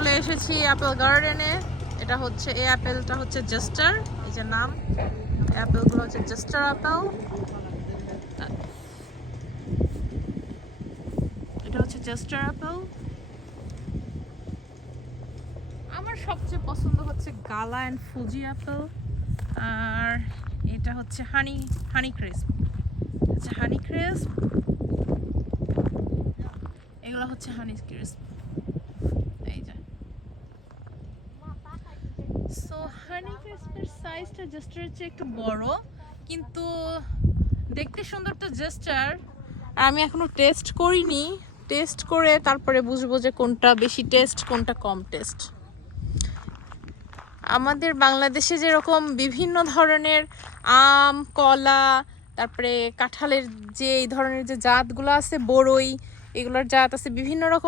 চলে এসেছি অ্যাপেল গার্ডেনে। এটা হচ্ছে এই অ্যাপেলটা হচ্ছে জাস্টার, এই যে নাম। অ্যাপেলগুলো হচ্ছে জাস্টার অ্যাপেল। এটা হচ্ছে জাস্টার অ্যাপেল। আমার সবচেয়ে পছন্দ হচ্ছে গালা অ্যান্ড ফুজি অ্যাপেল। আর এটা হচ্ছে হানি ক্রিস্প। আচ্ছা, হানি ক্রিস্প, এগুলো হচ্ছে হানি ক্রিস্প। এই যে সো হানি ক্রিস্পের সাইজটা জাস্টারের চেয়ে একটু বড়, কিন্তু দেখতে সুন্দর তো জাস্টার। আমি এখনো টেস্ট করিনি, টেস্ট করে তারপরে বুঝবো যে কোনটা বেশি টেস্ট কোনটা কম টেস্ট। আমাদের বাংলাদেশে যেরকম বিভিন্ন ধরনের আম, কলা, তারপরে কাঁঠালের যে এই ধরনের যে জাতগুলো আছে, বড়ই, এগুলোর জাত আছে বিভিন্ন রকম।